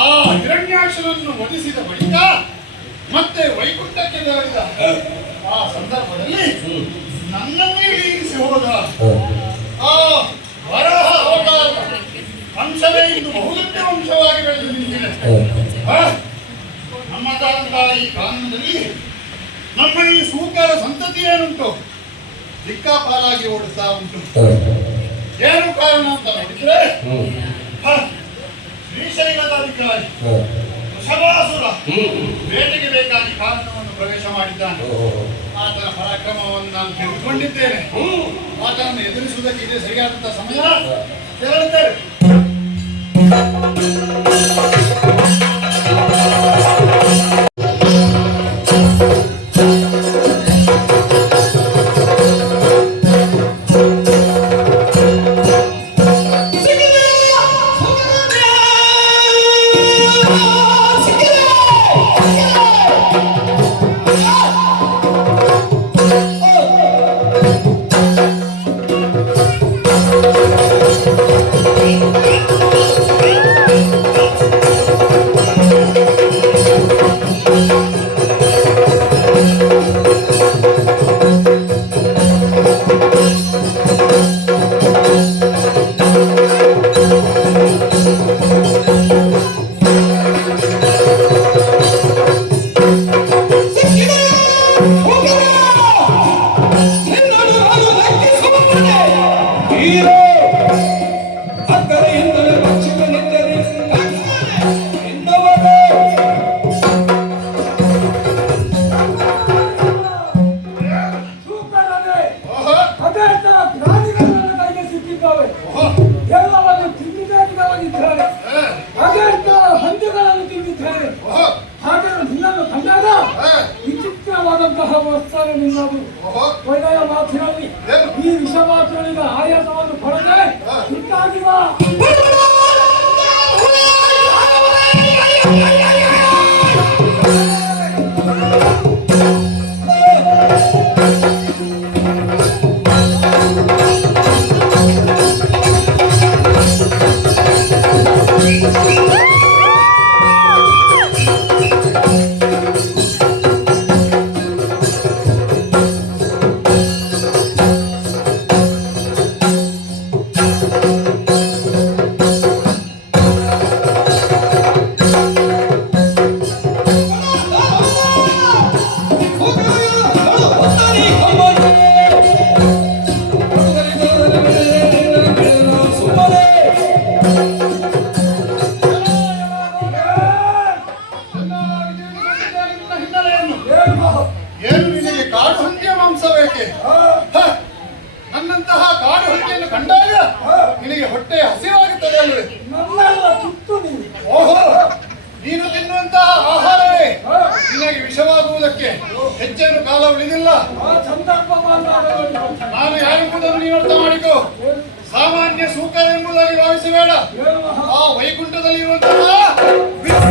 ಆ ಹಿರಣ್ಯಾಕ್ಷನನ್ನು ವಧಿಸಿದ ಬಳಿಕ ಮತ್ತೆ ವೈಕುಂಠಕ್ಕೆ ತೆರಳಿದ ಆ ಸಂದರ್ಭದಲ್ಲಿ ನನ್ನನ್ನೇ ಇಳಿಸಿ ಹೋದ ಆ ವರಾಹ ಅವತಾರ ವಂಶವೇ ಇಂದು ಬಹುದೊಡ್ಡ ವಂಶವಾಗಿ ಬೆಳೆದು ನಿಂತಿದೆ. ನಮ್ಮದಾದಂತಹ ಈ ಕಾನೂನದಲ್ಲಿ ನಮ್ಮ ಈ ಸೂಕರ ಸಂತತಿ ಏನುಂಟು ದಿಕ್ಕಾಪಾಲಾಗಿ ಓಡಿಸ್ತಾ ಉಂಟು. ಏನು ಕಾರಣ ಅಂತ ನೋಡಿದ್ರೆ ಶ್ರೀಶೈಲದ ಅಧಿಕಾರಿ ವೃಷಭಾಸುರ ಬೇಟೆಗೆ ಬೇಕಾಗಿ ಕಾರಣವನ್ನು ಪ್ರವೇಶ ಮಾಡಿದ್ದಾನೆ. ಆತನ ಪರಾಕ್ರಮವನ್ನು ನಾನು ತಿಳಿದುಕೊಂಡಿದ್ದೇನೆ. ಆತನನ್ನು ಎದುರಿಸುವುದಕ್ಕೆ ಇದೆ ಸರಿಯಾದಂತಹ ಸಮಯ ಹೇಳುತ್ತೇವೆ. ವಿಚಿತ್ರವಾದಂತಹ ವರ್ತನೆ ನಿನ್ನದು. ಒಳ್ಳೆಯ ಮಾತಿನಲ್ಲಿ ಈ ವಿಷಮಾತ್ರನಿಗೆ ಆಯಾಸವನ್ನು ಪಡೆದರೆ ಹಿಂದಾಗಿವ ನನ್ನಂತಹ ಕಾಡು ಹಕ್ಕಿಯನ್ನು ಕಂಡಾಗ ನಿನಗೆ ಹೊಟ್ಟೆ ಹಸಿವಾಗುತ್ತದೆ ಅಲ್ವೇ? ಓಹೋ, ನೀನು ತಿನ್ನುವಂತಹ ಆಹಾರವೇ ನಿನಗೆ ವಿಷವಾಗುವುದಕ್ಕೆ ಹೆಚ್ಚೇನು ಕಾಲ ಉಳಿದಿಲ್ಲ. ನಾನು ಯಾರೆಂಬುದನ್ನು ನೀನು ಅರ್ಥ ಮಾಡಿಕೋ. ಸಾಮಾನ್ಯ ಸೂಕ ಎಂಬುದಾಗಿ ಭಾವಿಸಬೇಡ. ಆ ವೈಕುಂಠದಲ್ಲಿ ಇರುವಂತಹ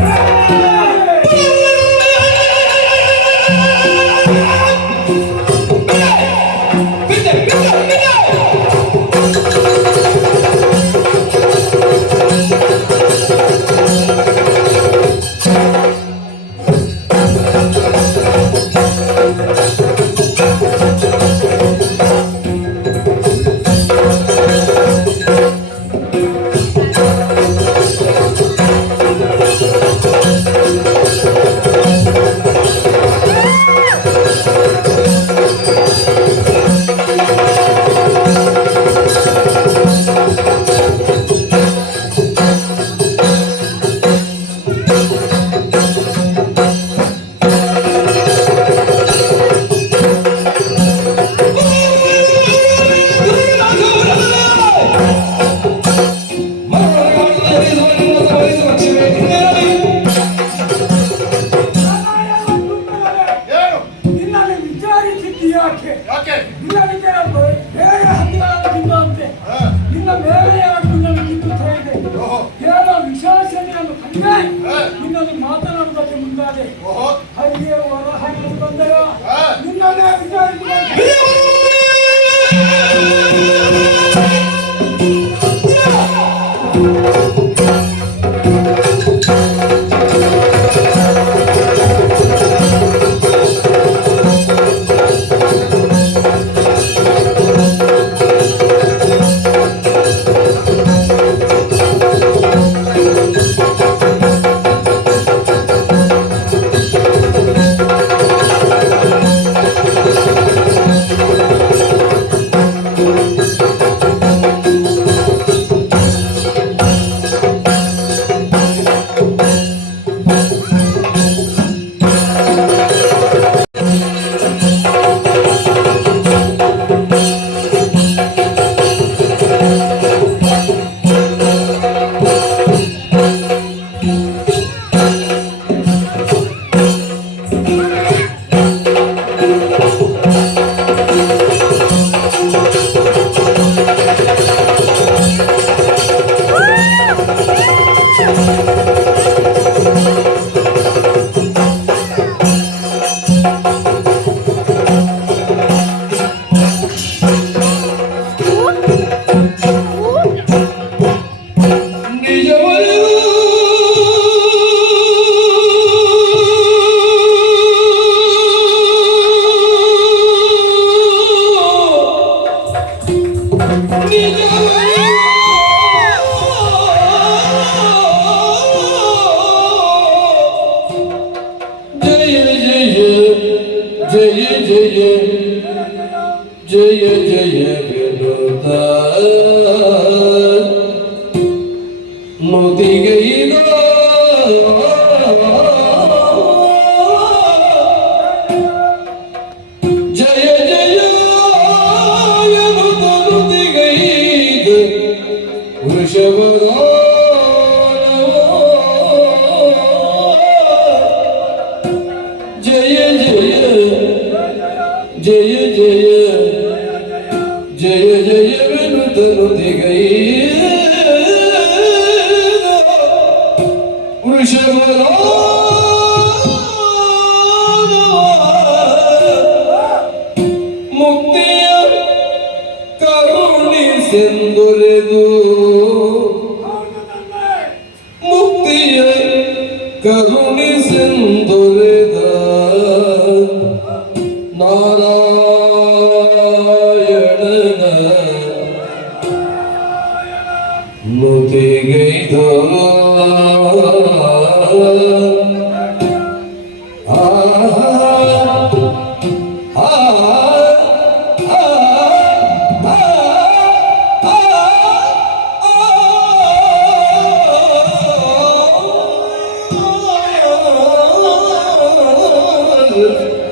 ಯಾಕೆ ಯಾಕೆ ನಿನ್ನಕ್ಕೆ ಬೇರೆ ಹಂದಿಗಳನ್ನು ತಿನ್ನುವಂತೆ ನಿನ್ನ ಮೇಲೆ ನಿನ್ನನ್ನು ತಿನ್ನುತ್ತಾ ಇದೆ. ಏನೋ ವಿಶೇಷತೆಯನ್ನು ಕಂಡೆ ನಿನ್ನಲ್ಲಿ ಮಾತನಾಡುವುದಕ್ಕೆ ಮುಂದಾದೆ. ಹಾಗೆ ಹೊರ ಹಾಗೆ ಬಂದಾಗ ನಿನ್ನನ್ನೇ ವಿಚಾರಿಸಿದ ಜಯ ಜಯ ವಿನುತ ನುಡಿಗೈದ ಜಯ ಜಯ ವಿನುತ ನುಡಿಗೈದ ವೃಷಭದ ಜಯ ಜಯ ಜಯ ಜಯ ಜಯ ಜಯ ವಿನುತ ನುಡಿಗೈದ ವೃಷಭದ ಮುಕ್ತಿಯ ಕರುಣಿಸೆಂದೊರೆದು ಮುಕ್ತಿಯ ಕರುಣಿಸೆಂದೊರೆದ ನಾರಾಯಣನ ನುಡಿಗೈದ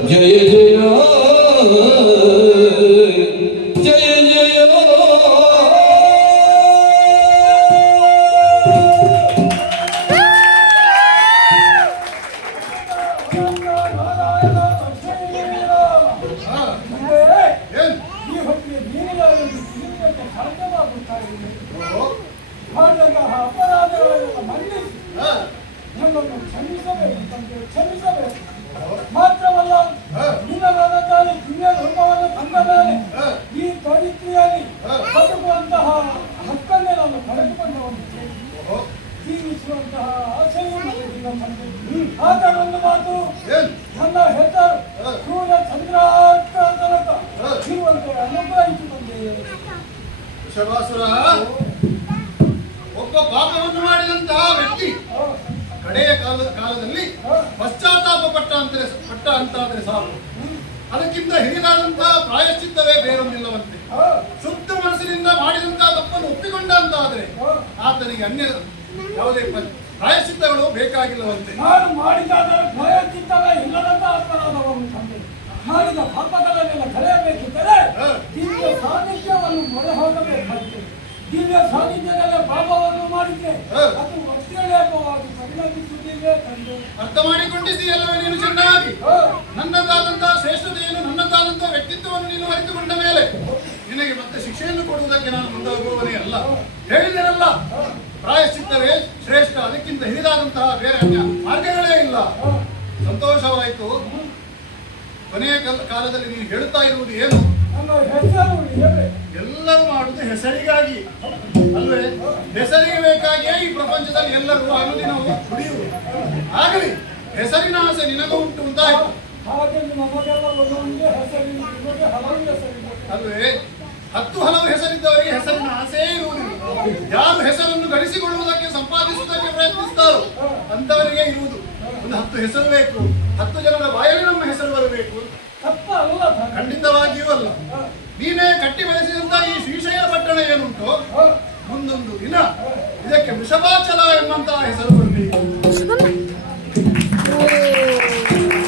ಜಯ ಜಯ ಜಯ ಜಯ ಅಪರಾಧಗಳನ್ನು ಮನ್ನಿಸಿ ನಮ್ಮನ್ನು ಕ್ಷಮಿಸಬೇಕು. ಮಾತ್ರವಲ್ಲ, ನಿನ್ನ ತಾನು ದಿವ್ಯ ಧರ್ಮವನ್ನು ತಂದ ಮೇಲೆ ಈ ಪರಿಸ್ಥಿತಿಯಲ್ಲಿ ಬದುಕುವಂತಹ ಹಕ್ಕನ್ನೇ ನಾನು ಪಡೆದುಕೊಂಡವನು. ಜೀವಿಸುವಂತಹ ಆಸೆಯೂ ಆಗ ಒಂದು ಮಾತು, ನನ್ನ ಹೆಸರು ಸೂರ್ಯ ಚಂದ್ರಾರ್ಕ ತನಕ ಇರುವಂತೆ ಅನುಗ್ರಹಿಸಿಕೊಂಡೆ. ಶಬಾಸುರ, ಒಬ್ಬ ಪಾಪವನ್ನು ಮಾಡಿದಂತಹ ವ್ಯಕ್ತಿ ಕಡೆಯ ಕಾಲದಲ್ಲಿ ಪಶ್ಚಾತ್ತಾಪ ಪಟ್ಟ ಅಂತಾದರೆ ಸಾಕು. ಅದಕ್ಕಿಂತ ಹಿರಿದಾದಂತಹ ಪ್ರಾಯಶ್ಚಿತ್ತವೇ ಬೇರೊಂದಿಲ್ಲವಂತೆ. ಶುದ್ಧ ಮನಸ್ಸಿನಿಂದ ಮಾಡಿದಂತಹ ತಪ್ಪನ್ನು ಒಪ್ಪಿಕೊಂಡ ಅಂತಾದರೆ ಆತನಿಗೆ ಅನ್ಯ ಯಾವುದೇ ಪ್ರಾಯಶ್ಚಿತ್ತಗಳು ಬೇಕಾಗಿಲ್ಲವಂತೆ. ನಾನು ಮಾಡಿದಾದರೆ ಪ್ರಾಯಶ್ಚಿತ್ತವೇ ಇಲ್ಲದಂತ ಅಪರಾಧವನ್ನು ತಂದೆ ಮಾಡಿದ ಪಾಪಗಳನ್ನೆಲ್ಲ ಕಳೆಯಬೇಕಿದ್ದರೆ ದಿವ್ಯ ಸಾನ್ನಿಧ್ಯವನ್ನು ಮೊರೆ ಹೋಗಬೇಕಾಗಿದೆ. ದಿವ್ಯ ಸಾನ್ನಿಧ್ಯದಲ್ಲೇ ಪಾಪವನ್ನು ಮಾಡಿದ್ರೆ ಅದು ಅತ್ಯಲೇಪವಾಗಿ ಪರಿಣಮಿಸುವುದಿಲ್ಲ ತಂದೆ. ಅರ್ಥ ಮಾಡಿಕೊಂಡಿದ್ದೀಯಲ್ಲವೇ ನೀನು ಚೆನ್ನಾಗಿ. ನನ್ನದಾದಂತಹ ಶ್ರೇಷ್ಠತೆಯನ್ನು, ನನ್ನದಾದಂತಹ ಕೊಡುವುದಕ್ಕೆ ನಾನು ಮುಂದೆ ಹೋಗುವವನೇ ಅಲ್ಲ. ಹೇಳಿದೆನಲ್ಲ, ಪ್ರಾಯಶ್ಚಿತ್ತವೇ ಶ್ರೇಷ್ಠ, ಅದಕ್ಕಿಂತ ಹಿರಿದಾದಂತಹ ಬೇರೆ ಅನ್ಯ ಮಾರ್ಗಗಳೇ ಇಲ್ಲ. ಸಂತೋಷವಾಯಿತು. ಕೊನೆಯ ಕಾಲದಲ್ಲಿ ನೀನು ಹೇಳುತ್ತಾ ಇರುವುದು ಏನು? ನನ್ನ ಹೆಸರು ಹೇಳಿ. ಎಲ್ಲರೂ ಮಾಡುವುದು ಹೆಸರಿಗಾಗಿ ಅಲ್ವೇ? ಹೆಸರಿಗೆ ಬೇಕಾಗಿಯೇ ಈ ಪ್ರಪಂಚದಲ್ಲಿ ಎಲ್ಲರೂ ಅನುದಿನವೂ ದುಡಿಯುವುದು. ಆಗಲಿ, ಹೆಸರಿನ ಆಸೆ ನಿನಗೂ ಉಂಟು ಉಂಟಾಯಿತು ಹಾಗೆ ನಮಗೆಲ್ಲ ಒಂದೊಂದೇ ಹೆಸರಿನ ಹಲವು ಹೆಸರಿದೆ ಅಲ್ವೇ? 10 ಹಲವು ಹೆಸರಿದ್ದವರಿಗೆ ಹೆಸರಿನ ಆಸೆಯೇ ಇರುವುದಿಲ್ಲ. ಯಾರು ಹೆಸರನ್ನು ಗಳಿಸಿಕೊಳ್ಳುವುದಕ್ಕೆ ಸಂಪಾದಿಸುವುದಕ್ಕೆ ಪ್ರಯತ್ನಿಸ್ತಾರೋ ಅಂತವರಿಗೆ ಇರುವುದು. ಒಂದು 10 ಹೆಸರು ಬೇಕು, 10 ಜನರ ಬಾಯಲ್ಲಿ ನಮ್ಮ ಹೆಸರು ಬರಬೇಕು. ತಪ್ಪ ಅಲ್ಲ. ಖಂಡಿತವಾಗಿಯೂ ಅಲ್ಲ. ನೀನೇ ಕಟ್ಟಿ ಬೆಳೆಸಿದಂತ ಈ ಶ್ರೀಶೈಲ ಪಟ್ಟಣ ಏನುಂಟು, ಮುಂದೊಂದು ದಿನ ಇದಕ್ಕೆ ವೃಷಭಾಚಲ ಎಂಬಂತಹ ಹೆಸರು ಬರಬೇಕು.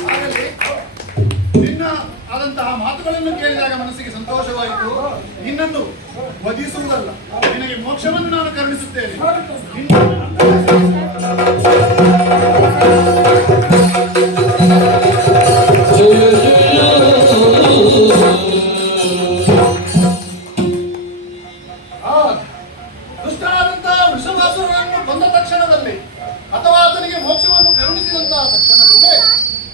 ಹಾಗಾಗಿ ನಿನ್ನ ಆದಂತಹ ಮಾತುಗಳನ್ನು ಕೇಳಿದಾಗ ಮನಸ್ಸಿಗೆ ಸಂತೋಷವಾಯಿತು. ನಿನ್ನನ್ನು ವಧಿಸುವುದಲ್ಲ, ನಿನಗೆ ಮೋಕ್ಷವನ್ನು ನಾನು ಕರುಣಿಸುತ್ತೇನೆ. ಜಯ ಜಯ ದುಷ್ಟನಾದಂತಹ ವೃಷಭಾಸುರನನ್ನು ಕೊಂದ ತಕ್ಷಣದಲ್ಲಿ ಅಥವಾ ಆತನಿಗೆ ಮೋಕ್ಷವನ್ನು ಕರುಣಿಸಿದಂತಹ ತಕ್ಷಣದಲ್ಲೇ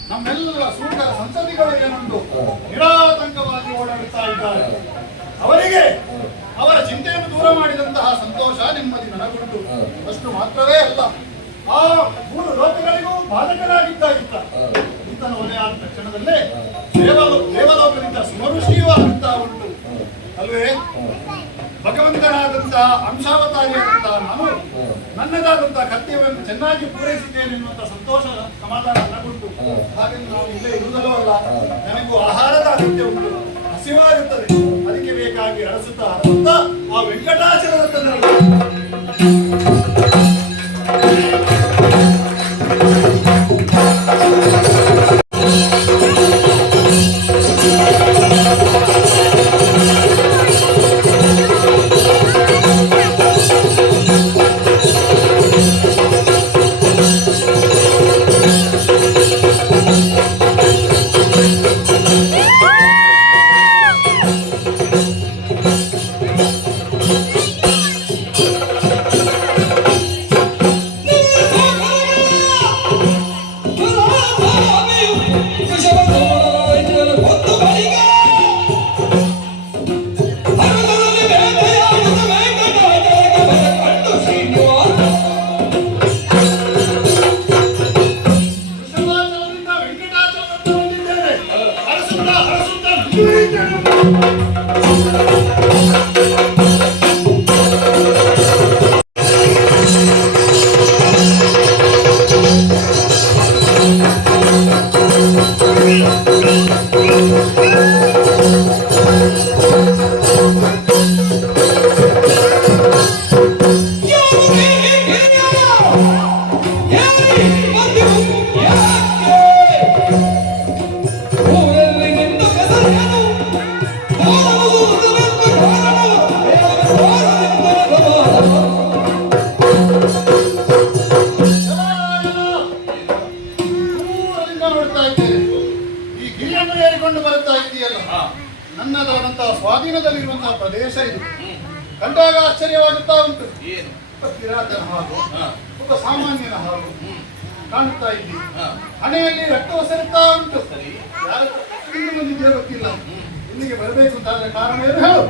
ನಮ್ಮೆಲ್ಲ ಸೂಕರ ಸಂತತಿಗಳು ಏನುಂಟು ನಿರಾತಂಕವಾಗಿ ಓಡಾಡುತ್ತಾ ಇದ್ದಾರೆ. ಅವರಿಗೆ ಅವರ ಚಿಂತೆಯನ್ನು ದೂರ ಮಾಡಿದಂತಹ ಸಂತೋಷ ನೆಮ್ಮದಿ ನನಗುಂಟು. ಅಷ್ಟು ಮಾತ್ರವೇ ಅಲ್ಲ, ಆ 3 ಲೋಕಗಳಿಗೂ ಬಾಧಕರಾಗಿದ್ದ ಈತನ ಒಲೆಯಾದ ತಕ್ಷಣದಲ್ಲೇ ದೇವಲೋಕದಿಂದ ಸುಮಋಷಿಯೂ ಆಗುತ್ತಾ ಉಂಟು ಅಲ್ವೇ? ಭಗವಂತನಾದಂತಹ ಅಂಶಾವತಾರಿಯಾದಂತಹ ನಾನು ನನ್ನದಾದಂತಹ ಕರ್ತವ್ಯವನ್ನು ಚೆನ್ನಾಗಿ ಪೂರೈಸಿದ್ದೇನೆ ಎನ್ನುವಂತಹ ಸಂತೋಷ ಸಮಾಧಾನ ನನಗುಂಟು. ಹಾಗೆಂದು ನಾವು ಇಲ್ಲೇ ಇರುವುದಲ್ಲೂ ಅಲ್ಲ, ನನಗೂ ಆಹಾರದ ಅಗತ್ಯ ಉಂಟು, ಹಸಿವಾಗುತ್ತದೆ. ಅದಕ್ಕೆ ಬೇಕಾಗಿ ಅರಸುತ್ತಾ ಆ ವೆಂಕಟಾಚಲದತ್ತ ನನ್ನದಾದಂತಹ ಸ್ವಾಧೀನದಲ್ಲಿರುವಂತಹ ಪ್ರದೇಶ ಇದು. ಕಂಡಾಗ ಆಶ್ಚರ್ಯವಾಗುತ್ತಾ ಉಂಟು. ಒಬ್ಬ ಕಿರಾತನ ಹಾಗೂ ಒಬ್ಬ ಸಾಮಾನ್ಯನ ಹಾಗೂ ಕಾಣುತ್ತಾ ಇದ್ದೀನಿ. ಹಣೆಯಲ್ಲಿ ರಕ್ತ ಒಸರುತ್ತಾ ಉಂಟು. ಯಾರು ಬಂದಿದ್ದೇ ಗೊತ್ತಿಲ್ಲ. ಇಲ್ಲಿಗೆ ಬರಬೇಕು ಅಂತಾದ್ರೆ ಕಾರಣ ಏನು ಹೇಳು?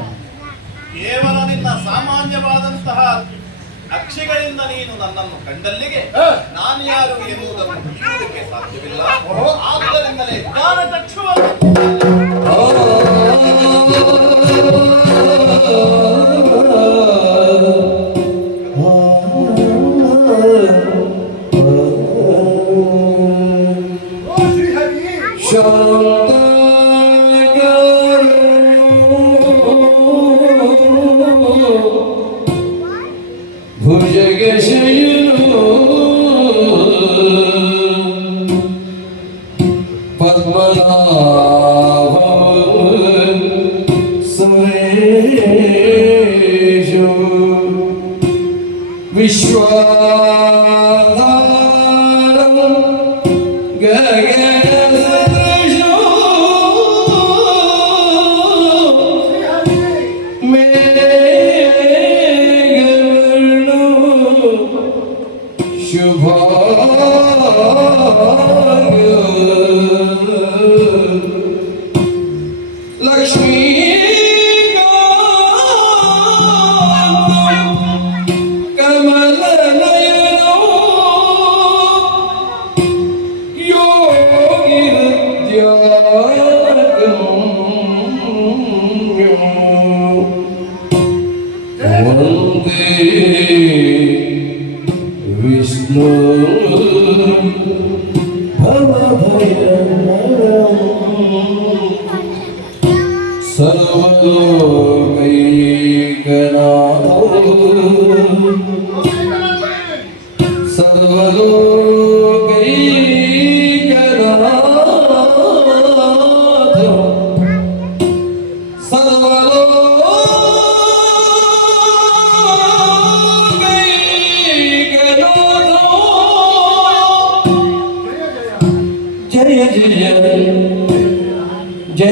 ಕೇವಲ ನಿನ್ನ ಸಾಮಾನ್ಯವಾದಂತಹ ಅಕ್ಷಿಗಳಿಂದ ನೀನು ನನ್ನನ್ನು ಕಂಡಲ್ಲಿಗೆ ನಾನು ಯಾರು ಎನ್ನುವುದನ್ನು ತಿಳಿಯುವುದಕ್ಕೆ ಸಾಧ್ಯವಿಲ್ಲ. ಆದ್ದರಿಂದಲೇ ಭುಜಗಶಯನೋ ಪದ್ಮನಾಭಂ ಸುರೇಶೋ ವಿಶ್ವಾಧಾರಂ ಗಗನಸದೃಶೋ ಮೇ ವಿಷ್ಣು ಜಯ ಜಯ ಜಯ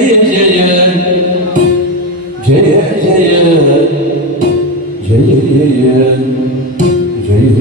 ಜಯ ಜಯ ಜಯ ಜಯ ಜಯ ಜಯ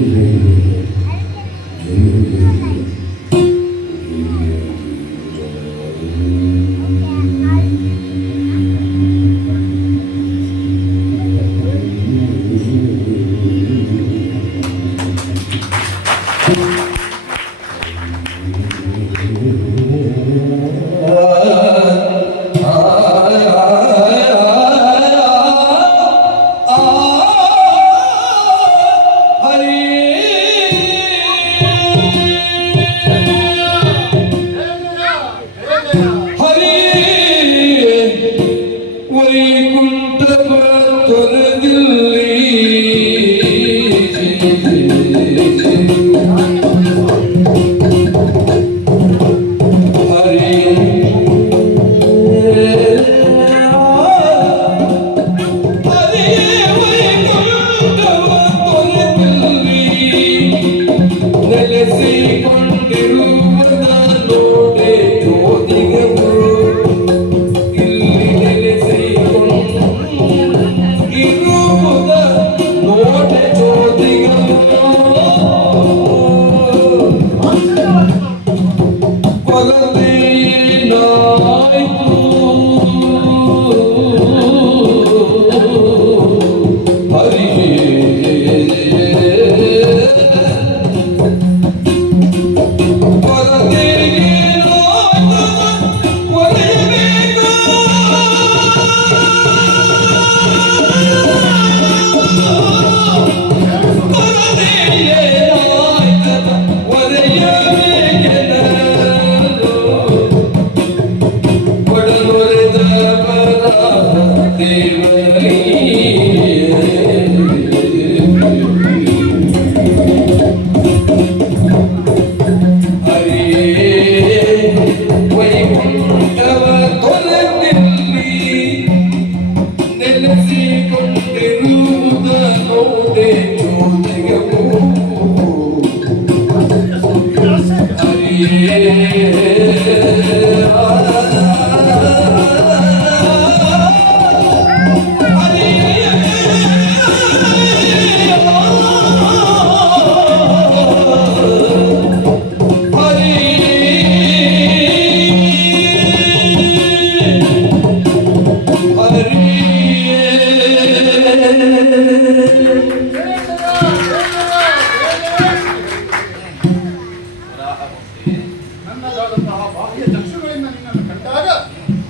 ನನ್ನದಾದಂತಹ ಬಾಹ್ಯ ಚಕ್ಷುಗಳಿಂದ ನಿನ್ನನ್ನು ಕಂಡಾಗ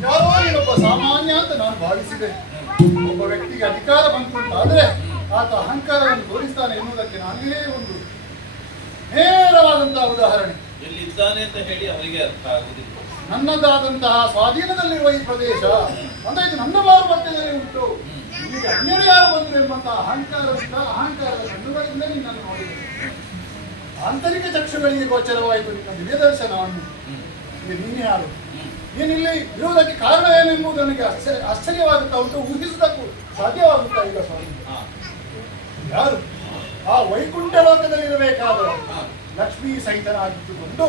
ಯಾರೋ ನೀನೊಬ್ಬ ಸಾಮಾನ್ಯ ಅಂತ ನಾನು ಭಾವಿಸಿದೆ. ಒಬ್ಬ ವ್ಯಕ್ತಿಗೆ ಅಧಿಕಾರ ಬಂತು ಅಂತಾದರೆ ಆತ ಅಹಂಕಾರವನ್ನು ತೋರಿಸ್ತಾನೆ ಎನ್ನುವುದಕ್ಕೆ ನಾನೇ ಒಂದು ನೇರವಾದಂತಹ ಉದಾಹರಣೆ. ಎಲ್ಲಿದ್ದಾನೆ ಅಂತ ಹೇಳಿ ಅವರಿಗೆ ಅರ್ಥ ಆಗುವುದಿಲ್ಲ. ನನ್ನದಾದಂತಹ ಸ್ವಾಧೀನದಲ್ಲಿರುವ ಈ ಪ್ರದೇಶ ಅಂದ್ರೆ ಇದು ನನ್ನ ಮಾರುಕಟ್ಟೆಯಲ್ಲಿ ಉಂಟು, ಈಗ ಅನ್ಯರು ಯಾರು ಬಂದ್ರು ಎಂಬಂತಹ ಅಹಂಕಾರದ ಕಣ್ಣುಗಳಿಂದ ನಿನ್ನನ್ನು ನೋಡಿದೆ. ಆಂತರಿಕ ಚಕ್ಷುಗಳಿಗೆ ಗೋಚರವಾಯಿತು ನಿನ್ನ ದಿವ್ಯ ದರ್ಶನವನ್ನು. ನೀನು ಯಾರು, ನೀನಿಲ್ಲಿ ಇರುವುದಕ್ಕೆ ಕಾರಣ ಏನೆಂಬುದು ನನಗೆ ಆಶ್ಚರ್ಯವಾಗುತ್ತಾ ಉಂಟು, ಊಹಿಸುವುದಕ್ಕೂ ಸಾಧ್ಯವಾಗುತ್ತಾ ಇಲ್ಲ ಸ್ವಾಮಿ. ಯಾರು ಆ ವೈಕುಂಠ ಲೋಕದಲ್ಲಿರಬೇಕಾದ ಲಕ್ಷ್ಮೀ ಸಹಿತನಾಗಿದ್ದುಕೊಂಡು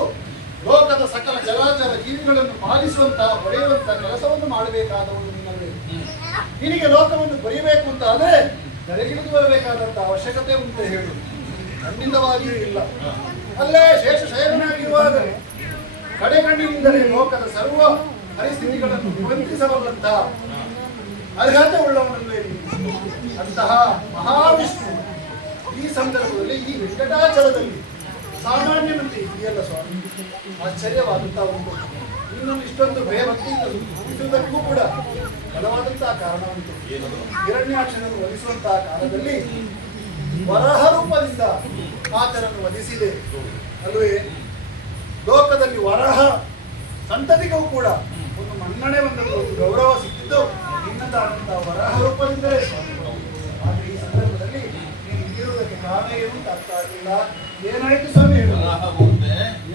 ಲೋಕದ ಸಕಲ ಚರಾಚರ ಜೀವಿಗಳನ್ನು ಪಾಲಿಸುವಂತಹ ಪಡೆಯುವಂತಹ ಕೆಲಸವನ್ನು ಮಾಡಬೇಕಾದವನು ನಿನ್ನವೇ. ನಿನಗೆ ಲೋಕವನ್ನು ಬರೀಬೇಕು ಅಂತ ಆದರೆ ತೆರೆಗಿಳಿದು ಬರಬೇಕಾದಂತಹ ಅವಶ್ಯಕತೆ ಉಂಟು ಹೇಳು, ಖಂಡಿತವಾಗಿಯೂ ಇಲ್ಲ. ಅಲ್ಲೇ ಶೇಷ ಶಯನಾಗಿರುವಾಗ ಕಡೆಗಣ್ಣಿನಿಂದಲೇ ಲೋಕದ ಸರ್ವ ಪರಿಸ್ಥಿತಿಗಳನ್ನು ನಿಯಂತ್ರಿಸಬಲ್ಲಂತಹ ಅರ್ಹತೆ ಉಳ್ಳವನಲ್ಲೇ ನೀನು. ಅಂತಹ ಮಹಾವಿಷ್ಣು ಈ ಸಂದರ್ಭದಲ್ಲಿ ಈ ವೆಂಕಟಾಚಲದಲ್ಲಿ ಸಾಮಾನ್ಯನಂತೆ ಇದೆಯಲ್ಲ ಸ್ವಾಮಿ, ಆಶ್ಚರ್ಯವಾದಂತಹ ಒಂದು ಇನ್ನೊಂದು ಇಷ್ಟೊಂದು ಭಯಭಕ್ತಿಯಿಂದ ಹುಟ್ಟಿಸುವುದಕ್ಕೂ ಕೂಡ ಬಲವಾದಂತಹ ಕಾರಣ ಉಂಟು. ಹಿರಣ್ಯಾಕ್ಷನನ್ನು ವಧಿಸುವಂತಹ ಕಾಲದಲ್ಲಿ ವರಹ ರೂಪದಿಂದ ಆತನನ್ನು ವಧಿಸಿದೆ ಅಲ್ವೇ. ಲೋಕದಲ್ಲಿ ವರಹ ಸಂತತಿಗೂ ಕೂಡ ಒಂದು ಮನ್ನಣೆ ಬಂದದ್ದು, ಒಂದು ಗೌರವ ಸಿಕ್ಕಿದ್ದು ನಿನ್ನದಾದಂತಹ ವರಹ ರೂಪದಿಂದಲೇ ಸ್ವಾಮಿ. ಆದರೆ ಈ ಸಂದರ್ಭದಲ್ಲಿ ನೀನು ಇಲ್ಲಿರುವುದಕ್ಕೆ ಕಾರಣ ಏನು ಅಂತ ಅರ್ಥ ಆಗಲಿಲ್ಲ. ಏನಾಯ್ತು ಸ್ವಾಮಿ ಹೇಳು.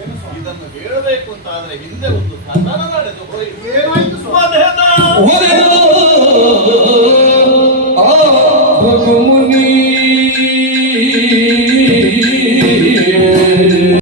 ಏನು ಸ್ವಾಮಿ? ಇದನ್ನು ಹೇಳಬೇಕು ಅಂತ ಆದ್ರೆ ಹಿಂದೆ ಒಂದು ಕಥನ ನಡೆದು ಹೋಯಿತು. ಏನಾಯ್ತು ಸ್ವಾಮಿ?